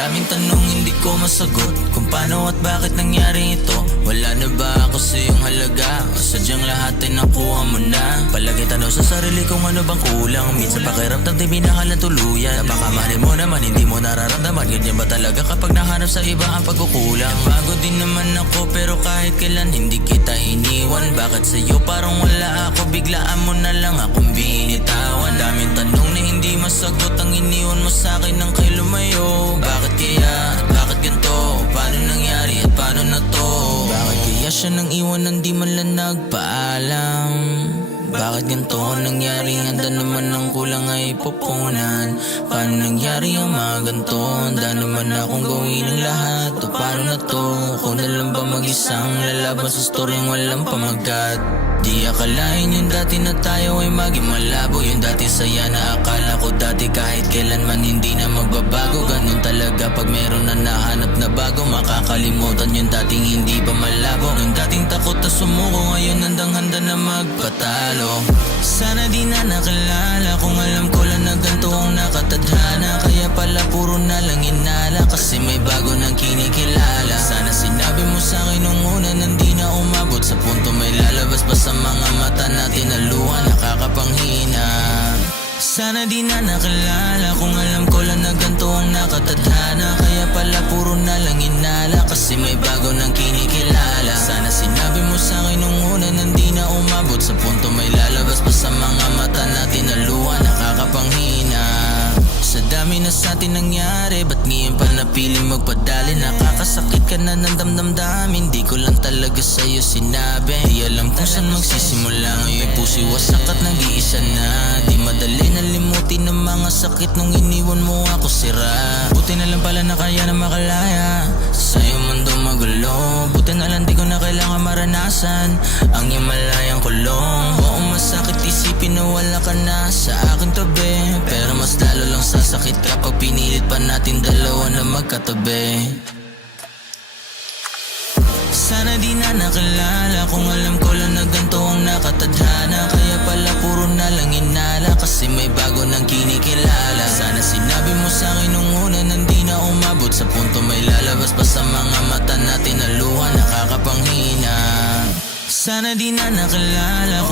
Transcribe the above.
Daming tanong hindi ko masagot, kung paano at bakit nangyari ito. Wala na ba ako sa iyong halaga, o sadyang lahat ay nakuha mo na? Palagi tanong sa sarili kung ano bang kulang. Minsan pakiramdam di minahal na tuluyan. Napakamahalin mo naman, hindi mo nararamdaman. Ganyan ba talaga kapag nahanap sa iba ang pagkukulang? Pagod din naman ako pero kahit kailan hindi kita iniwan. Bakit sa'yo parang wala ako, biglaan mo na lang akong binitawan. Daming tanong na hindi masagot ang iniwan mo sa'kin nang kay lumayo. Bakit kaya? Bakit ganito? Paano nangyari at paano na to? Bakit kaya siya nang iwan nang di man lang nagpaalam? Bakit ganito nangyari? Handa naman ang kulang ay pupunan. Paano nangyari ang mga ganito? Handa naman akong gawin ang lahat. O paano na to? Ako na lang ba mag-isang lalaban sa storyang walang pamagat? Di akalain yung dati na tayo ay maging malabo. Yung dati saya na akala ko dati kahit kailanman hindi na magbabago. Ganun talaga pag meron na nahanap na bago. Makakalimutan yung dating hindi pa malabo. Yung dating takot na sumuko, ngayon handang handa na magpatalo. Sana di na nakilala kung alam ko lang na ganito ang nakatadhana. Kaya pala puro na lang inala kasi may bago nang kinikilala. Sana sinabi mo sa'kin nung una nang di na umabot sa punto may lalabas pa sa mga mata natin na luha nakakapanghina. Sana di na nakilala kung alam ko lang na ganito ang nakatadhana. Kaya pala puro na lang inala kasi may bago nang kinikilala. Sana sinabi mo sa'kin nung una nang di na umabot sa punto may lalabas pa sa mga mata natin na luha nakakapanghina. Sa dami na sa'tin nangyari, ba't ngayon pa napiling magpadali? Nakakasakit ka na ng damdamin, di ko lang talaga sa'yo sinabi. Di alam kung saan magsisimula, ngayon puso'y wasak at nag-iisa na. Di madali nalimutin ang mga sakit nung iniwan mo ako sira. Buti na lang pala na kaya na makalaya sa iyong mundo magulo. Buti na lang di ko na kailangan maranasan ang Himalayang kulong. Oo, masakit isipin na wala ka na sa aking tabi, pero mas lalo lang sasakit kapag pinilit pa natin dalawa na magkatabi. Sana di na nakilala kung alam ko lang na ganito ang nakatadhana. Kaya pala puro na lang inala kasi may bago nang kinikilala. Sana sinabi mo sa'kin nung una nang di na umabot sa punto may lalabas pa sa mga mata natin na luha nakakapanghina. Sana di na nakilala